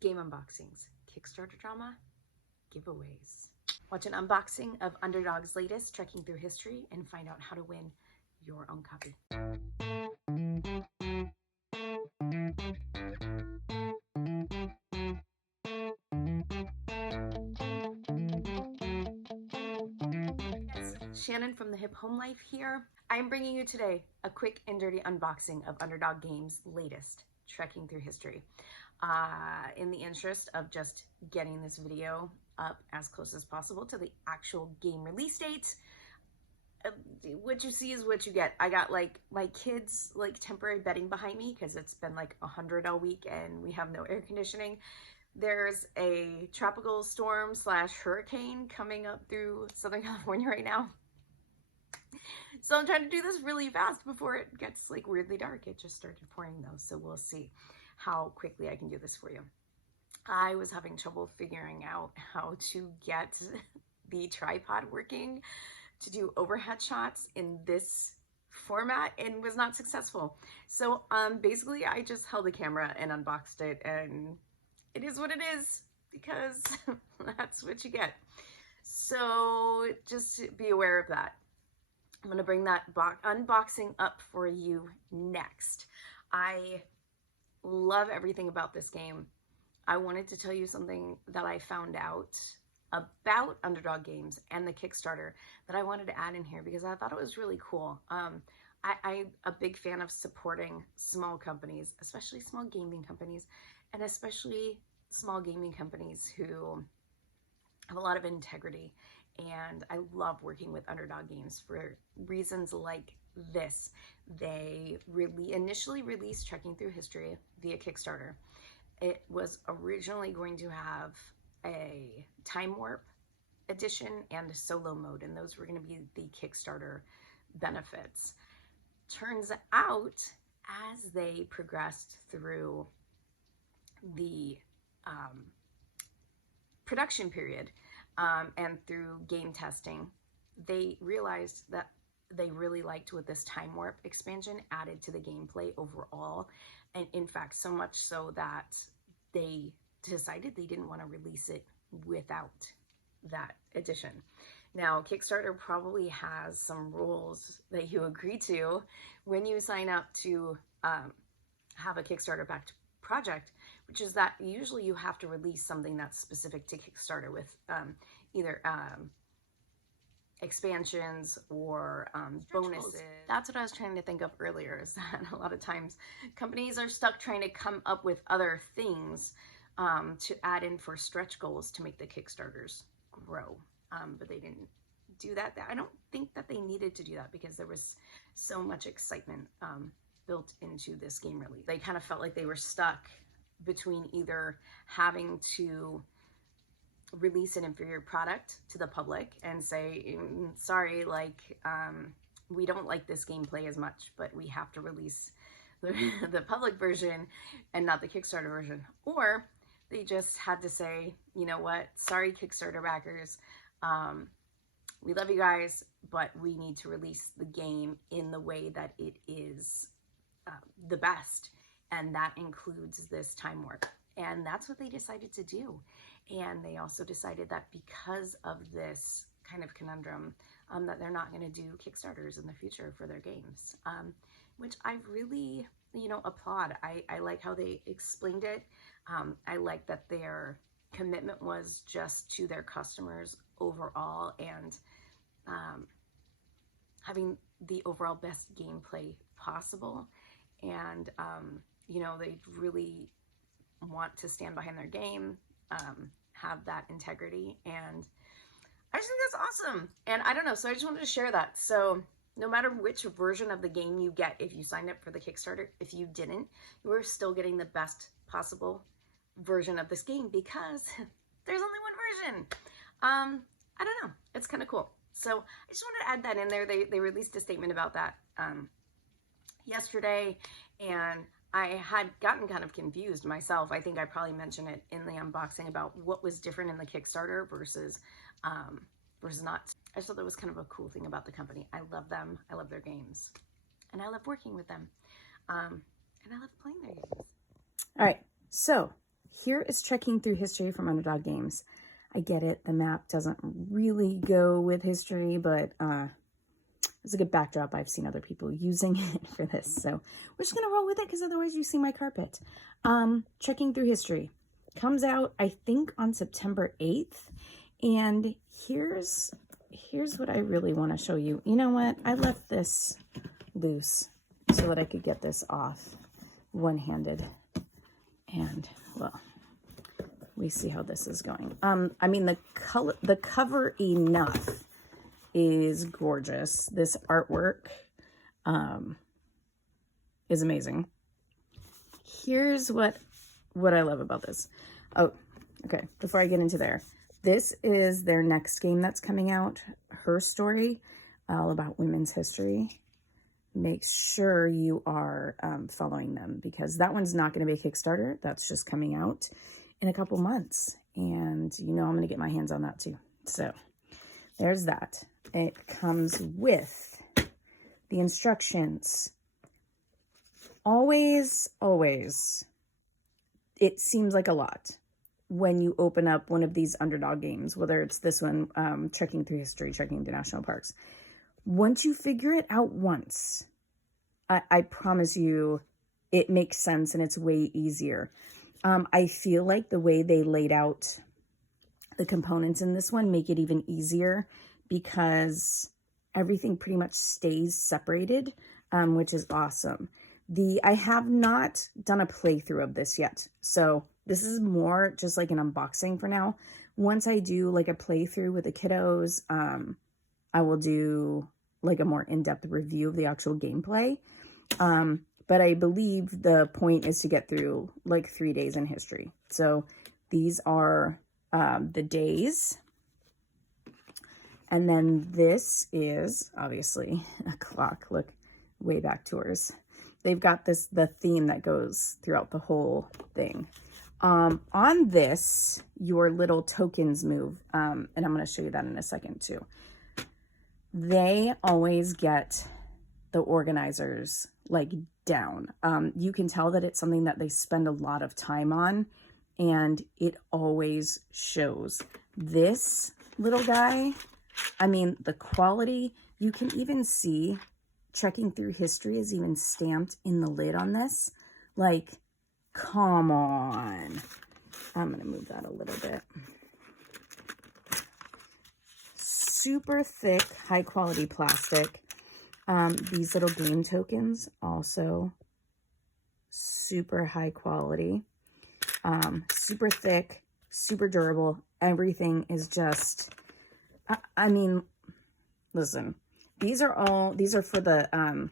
game unboxings, Kickstarter drama, giveaways. Watch an unboxing of Underdog's latest, Trekking Through History, and find out how to win your own copy. Shannon from the Hip Home Life here. I am bringing you today a quick and dirty unboxing of Underdog Games' latest, Trekking Through History. In the interest of just getting this video up as close as possible to the actual game release date, what you see is what you get. I got like my kids like temporary bedding behind me because it's been like 100 all week and we have no air conditioning. There's a tropical storm / hurricane coming up through Southern California right now. So I'm trying to do this really fast before it gets like weirdly dark. It just started pouring though, so we'll see how quickly I can do this for you. I was having trouble figuring out how to get the tripod working to do overhead shots in this format and was not successful. So basically I just held the camera and unboxed it, and it is what it is because that's what you get. So just be aware of that. I'm going to bring that unboxing up for you next. I love everything about this game. I wanted to tell you something that I found out about Underdog Games and the Kickstarter that I wanted to add in here because I thought it was really cool. I'm a big fan of supporting small companies, especially small gaming companies, and especially small gaming companies who have a lot of integrity. And I love working with Underdog Games for reasons like this. They initially released Trekking Through History via Kickstarter. It was originally going to have a time warp edition and a solo mode, and those were going to be the Kickstarter benefits. Turns out, as they progressed through the production period and through game testing, they realized that they really liked what this time warp expansion added to the gameplay overall. And in fact, so much so that they decided they didn't want to release it without that addition. Now, Kickstarter probably has some rules that you agree to when you sign up to have a Kickstarter-backed project, which is that usually you have to release something that's specific to Kickstarter with either expansions or bonuses. That's what I was trying to think of earlier, is that a lot of times companies are stuck trying to come up with other things to add in for stretch goals to make the Kickstarters grow. But they didn't do that. I don't think that they needed to do that because there was so much excitement built into this game release. They kind of felt like they were stuck between either having to release an inferior product to the public and say, sorry, like, we don't like this gameplay as much, but we have to release the public version and not the Kickstarter version. Or they just had to say, you know what, sorry, Kickstarter backers, we love you guys, but we need to release the game in the way that it is the best. And that includes this time warp. And that's what they decided to do. And they also decided that because of this kind of conundrum, that they're not going to do Kickstarters in the future for their games, which I really, applaud. I like how they explained it. I like that their commitment was just to their customers overall and having the overall best gameplay possible. And, they really want to stand behind their game, have that integrity, and I just think that's awesome. And I don't know, so I just wanted to share that. So no matter which version of the game you get, if you signed up for the Kickstarter, if you didn't, you are still getting the best possible version of this game because there's only one version. I don't know, it's kind of cool. So I just wanted to add that in there. They released a statement about that yesterday, and I had gotten kind of confused myself. I think I probably mentioned it in the unboxing about what was different in the Kickstarter versus not. I just thought that was kind of a cool thing about the company. I love them. I love their games. And I love working with them. And I love playing their games. All right. So here is Trekking Through History from Underdog Games. I get it, the map doesn't really go with history, but it's a good backdrop. I've seen other people using it for this, so we're just gonna roll with it because otherwise you see my carpet. Trekking Through History comes out, I think, on September 8th, and here's what I really want to show you. You know what? I left this loose so that I could get this off one-handed, and well, we see how this is going. I mean, the cover enough is gorgeous. This artwork is amazing. Here's what I love about this. Oh, okay, before I get into there, this is their next game that's coming out, Her Story, all about women's history. Make sure you are following them, because that one's not going to be a Kickstarter. That's just coming out in a couple months, and you know I'm going to get my hands on that too. So there's that. It comes with the instructions. Always, it seems like a lot when you open up one of these Underdog games, whether it's this one, Trekking Through History, Trekking Through National Parks. Once you figure it out once, I promise you it makes sense and it's way easier. I feel like the way they laid out the components in this one make it even easier, because everything pretty much stays separated, which is awesome. I have not done a playthrough of this yet, so this is more just like an unboxing for now. Once I do like a playthrough with the kiddos, I will do like a more in-depth review of the actual gameplay. But I believe the point is to get through like 3 days in history. So these are the days. And then this is obviously a clock. Look, way back tours. They've got the theme that goes throughout the whole thing. On this, your little tokens move. And I'm going to show you that in a second too. They always get the organizers like down. You can tell that it's something that they spend a lot of time on, and it always shows. This little guy, I mean, the quality, you can even see Trekking Through History is even stamped in the lid on this. Like, come on. I'm going to move that a little bit. Super thick, high quality plastic. These little game tokens, also super high quality. Super thick, super durable. Everything is just, I mean, listen, these are for the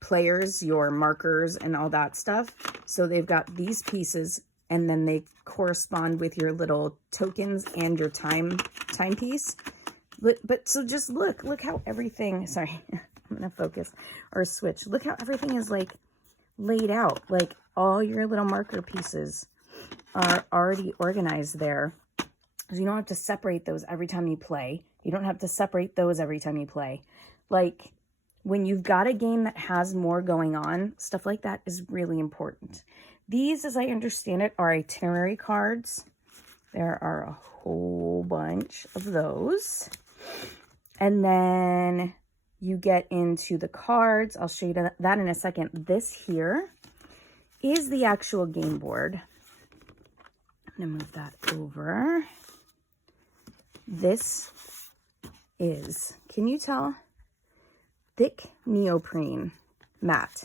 players, your markers and all that stuff. So they've got these pieces, and then they correspond with your little tokens and your timepiece. But so just look how everything, sorry, I'm going to focus or switch. Look how everything is like laid out. Like all your little marker pieces are already organized there. You don't have to separate those every time you play. You don't have to separate those every time you play. Like when you've got a game that has more going on, stuff like that is really important. These, as I understand it, are itinerary cards. There are a whole bunch of those. And then you get into the cards. I'll show you that in a second. This here is the actual game board. I'm going to move that over. This is, can you tell? Thick neoprene mat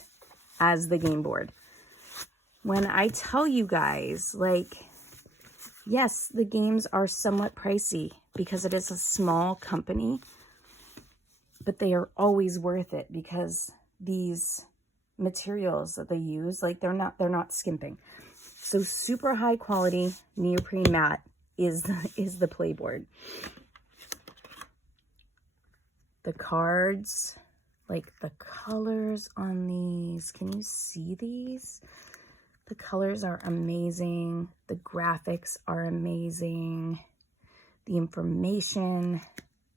as the game board. When I tell you guys, like, yes, the games are somewhat pricey because it is a small company, but they are always worth it because these materials that they use, like they're not skimping. So super high quality neoprene mat is the playboard. The cards, like the colors on these, can you see these? The colors are amazing. The graphics are amazing. The information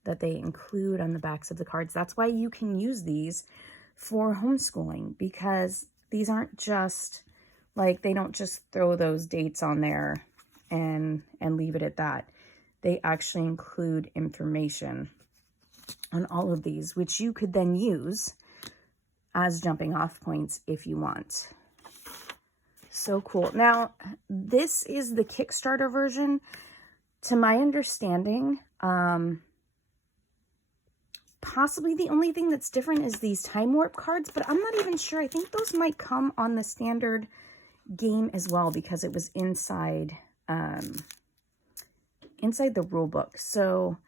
that they include on the backs of the cards. That's why you can use these for homeschooling, because these aren't just Like, they don't just throw those dates on there and leave it at that. They actually include information on all of these, which you could then use as jumping off points if you want. So cool. Now, this is the Kickstarter version. To my understanding, possibly the only thing that's different is these time warp cards, but I'm not even sure. I think those might come on the standard game as well, because it was inside inside the rule book. So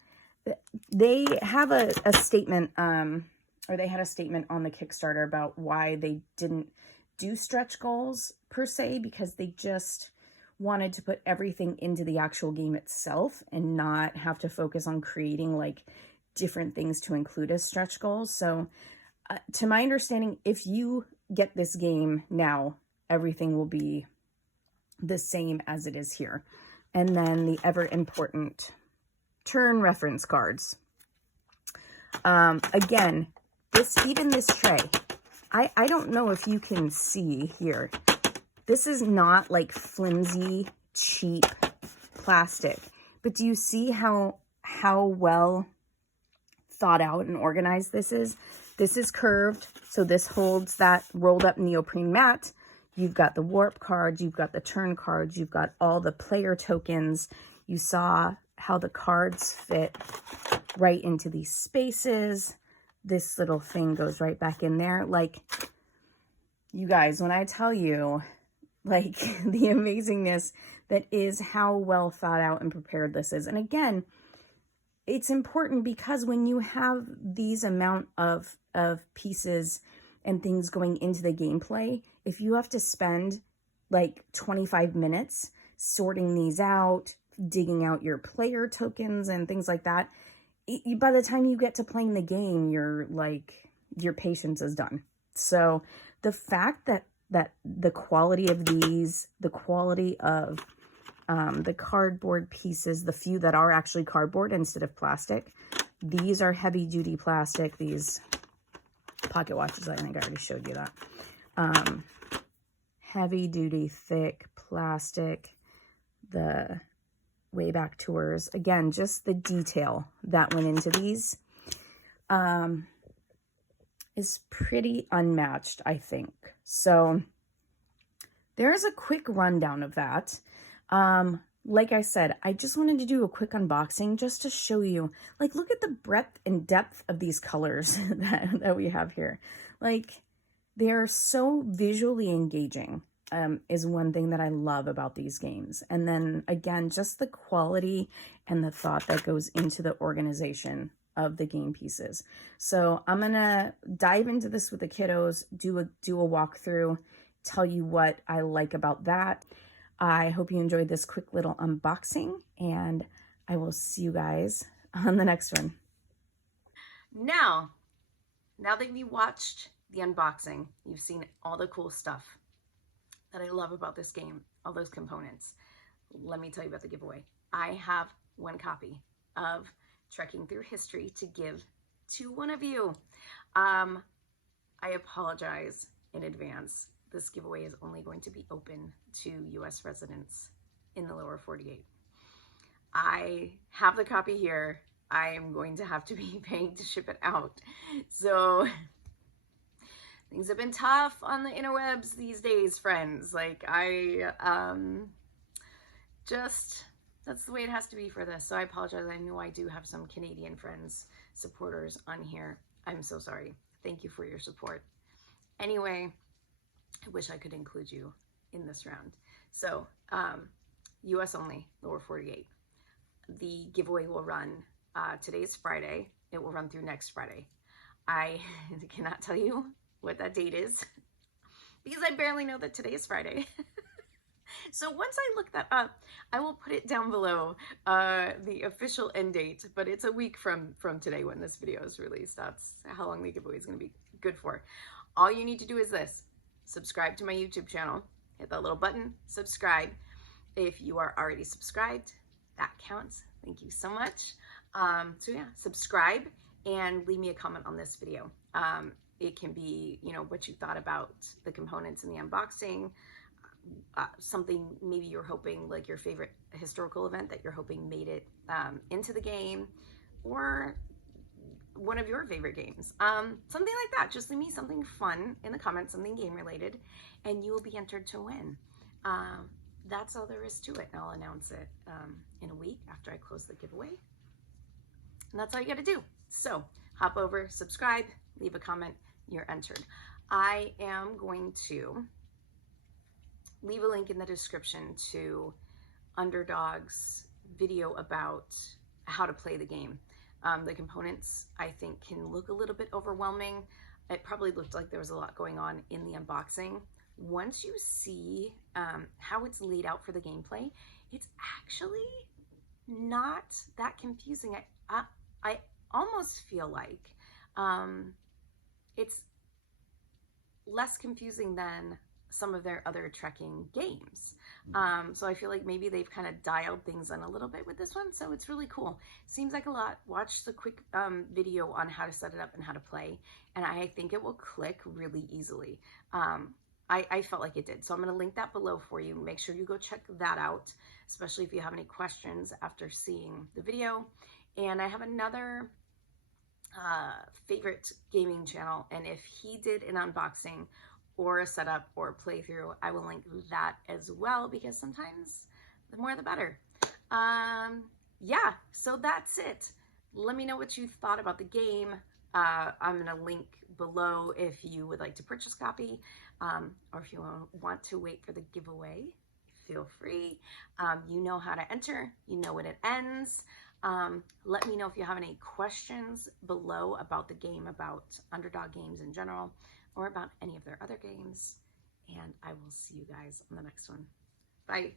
they have a statement, or they had a statement on the Kickstarter about why they didn't do stretch goals per se, because they just wanted to put everything into the actual game itself and not have to focus on creating like different things to include as stretch goals. So to my understanding, if you get this game now, everything will be the same as it is here. And then the ever important turn reference cards. Again, even this tray, I don't know if you can see here. This is not like flimsy, cheap plastic, but do you see how well thought out and organized this is? This is curved, so this holds that rolled up neoprene mat. You've got the warp cards, you've got the turn cards, you've got all the player tokens. You saw how the cards fit right into these spaces. This little thing goes right back in there. Like, you guys, when I tell you, like, the amazingness that is how well thought out and prepared this is. And again, it's important because when you have these amount of pieces and things going into the gameplay, if you have to spend like 25 minutes sorting these out, digging out your player tokens and things like that, by the time you get to playing the game, your patience is done. So the fact that the quality of these, the quality of the cardboard pieces, the few that are actually cardboard instead of plastic, these are heavy duty plastic. These pocket watches, I think I already showed you that. Heavy duty, thick plastic, the Wayback Tours. Again, just the detail that went into these is pretty unmatched, I think. So there's a quick rundown of that. Like I said, I just wanted to do a quick unboxing just to show you, like, look at the breadth and depth of these colors that we have here. Like, they are so visually engaging, is one thing that I love about these games. And then again, just the quality and the thought that goes into the organization of the game pieces. So I'm gonna dive into this with the kiddos, do a walkthrough, tell you what I like about that. I hope you enjoyed this quick little unboxing, and I will see you guys on the next one. Now that you watched the unboxing, you've seen all the cool stuff that I love about this game, all those components. Let me tell you about the giveaway. I have one copy of Trekking Through History to give to one of you. I apologize in advance. This giveaway is only going to be open to US residents in the lower 48. I have the copy here. I am going to have to be paying to ship it out. So things have been tough on the interwebs these days, friends. Like, that's the way it has to be for this. So I apologize. I know I do have some Canadian friends, supporters on here. I'm so sorry. Thank you for your support. Anyway, I wish I could include you in this round. So, US only, lower 48. The giveaway will run, today's Friday. It will run through next Friday. I cannot tell you what that date is because I barely know that today is Friday. So once I look that up, I will put it down below, the official end date, but it's a week from today when this video is released. That's how long the giveaway is going to be good for. All you need to do is this: subscribe to my YouTube channel, hit that little button, subscribe. If you are already subscribed, that counts. Thank you so much. So yeah, subscribe and leave me a comment on this video. It can be, what you thought about the components in the unboxing, something maybe you're hoping, like your favorite historical event that you're hoping made it into the game, or one of your favorite games. Something like that. Just leave me something fun in the comments, something game related, and you will be entered to win. That's all there is to it, and I'll announce it in a week after I close the giveaway. And that's all you got to do. So hop over, subscribe, leave a comment, you're entered. I am going to leave a link in the description to Underdog's video about how to play the game. The components, I think, can look a little bit overwhelming. It probably looked like there was a lot going on in the unboxing. Once you see how it's laid out for the gameplay, it's actually not that confusing. I almost feel like it's less confusing than some of their other trekking games. So I feel like maybe they've kind of dialed things in a little bit with this one, so it's really cool. Seems like a lot. Watch the quick video on how to set it up and how to play, and I think it will click really easily. I felt like it did, so I'm going to link that below for you. Make sure you go check that out, especially if you have any questions after seeing the video. And I have another favorite gaming channel, and if he did an unboxing or a setup or a playthrough, I will link that as well, because sometimes the more the better. Yeah, so that's it. Let me know what you thought about the game. I'm gonna link below if you would like to purchase a copy, or if you want to wait for the giveaway, feel free. You know how to enter, you know when it ends. Let me know if you have any questions below about the game, about Underdog Games in general, or about any of their other games. And I will see you guys on the next one. Bye.